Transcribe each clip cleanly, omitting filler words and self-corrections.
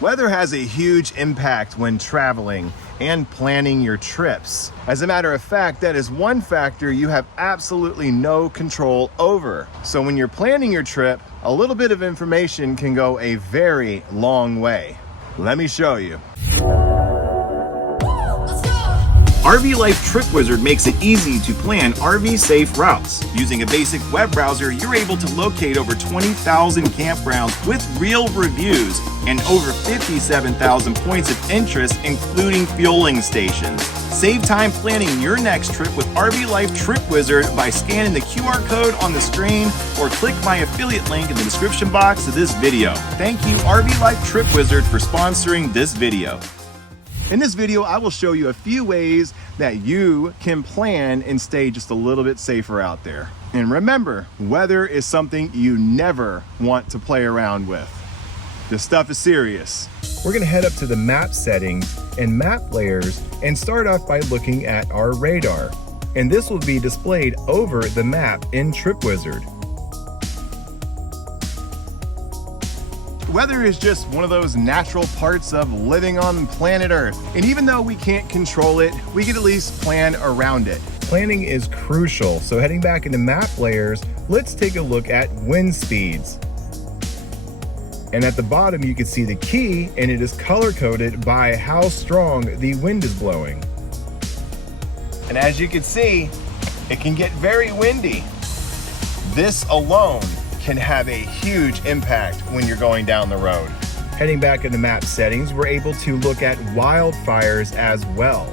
Weather has a huge impact when traveling and planning your trips. As a matter of fact, that is one factor you have absolutely no control over. So when you're planning your trip, a little bit of information can go a very long way. Let me show you. RV Life Trip Wizard makes it easy to plan RV safe routes. Using a basic web browser, you're able to locate over 20,000 campgrounds with real reviews and over 57,000 points of interest, including fueling stations. Save time planning your next trip with RV Life Trip Wizard by scanning the QR code on the screen or click my affiliate link in the description box of this video. Thank you, RV Life Trip Wizard, for sponsoring this video. In this video, I will show you a few ways that you can plan and stay just a little bit safer out there. And remember, weather is something you never want to play around with. This stuff is serious. We're gonna head up to the map settings and map layers and start off by looking at our radar. And this will be displayed over the map in Trip Wizard. Weather is just one of those natural parts of living on planet Earth. And even though we can't control it, we can at least plan around it. Planning is crucial, so heading back into map layers, let's take a look at wind speeds. And at the bottom, you can see the key, and it is color-coded by how strong the wind is blowing. And as you can see, it can get very windy. This alone can have a huge impact when you're going down the road. Heading back into map settings, we're able to look at wildfires as well.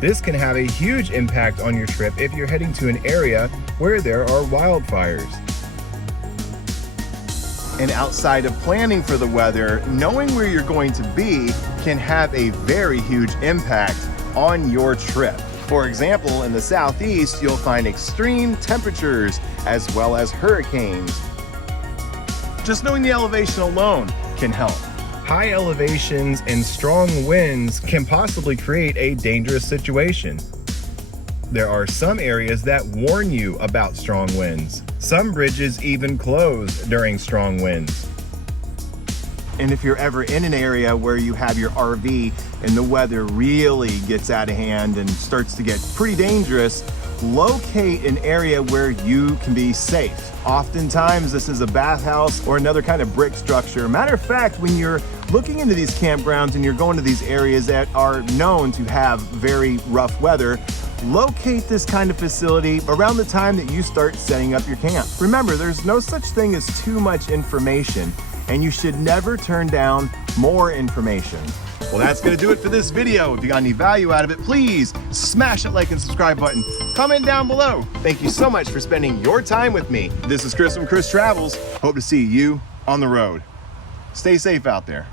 This can have a huge impact on your trip if you're heading to an area where there are wildfires. And outside of planning for the weather, knowing where you're going to be can have a very huge impact on your trip. For example, in the southeast, you'll find extreme temperatures as well as hurricanes. Just knowing the elevation alone can help. High elevations and strong winds can possibly create a dangerous situation. There are some areas that warn you about strong winds. Some bridges even close during strong winds. And if you're ever in an area where you have your RV and the weather really gets out of hand and starts to get pretty dangerous, locate an area where you can be safe. Oftentimes, this is a bathhouse or another kind of brick structure. Matter of fact, when you're looking into these campgrounds and you're going to these areas that are known to have very rough weather, locate this kind of facility around the time that you start setting up your camp. Remember, there's no such thing as too much information, and you should never turn down more information. Well, that's gonna do it for this video. If you got any value out of it, please smash that like and subscribe button. Comment down below. Thank you so much for spending your time with me. This is Chris from Chris Travels. Hope to see you on the road. Stay safe out there.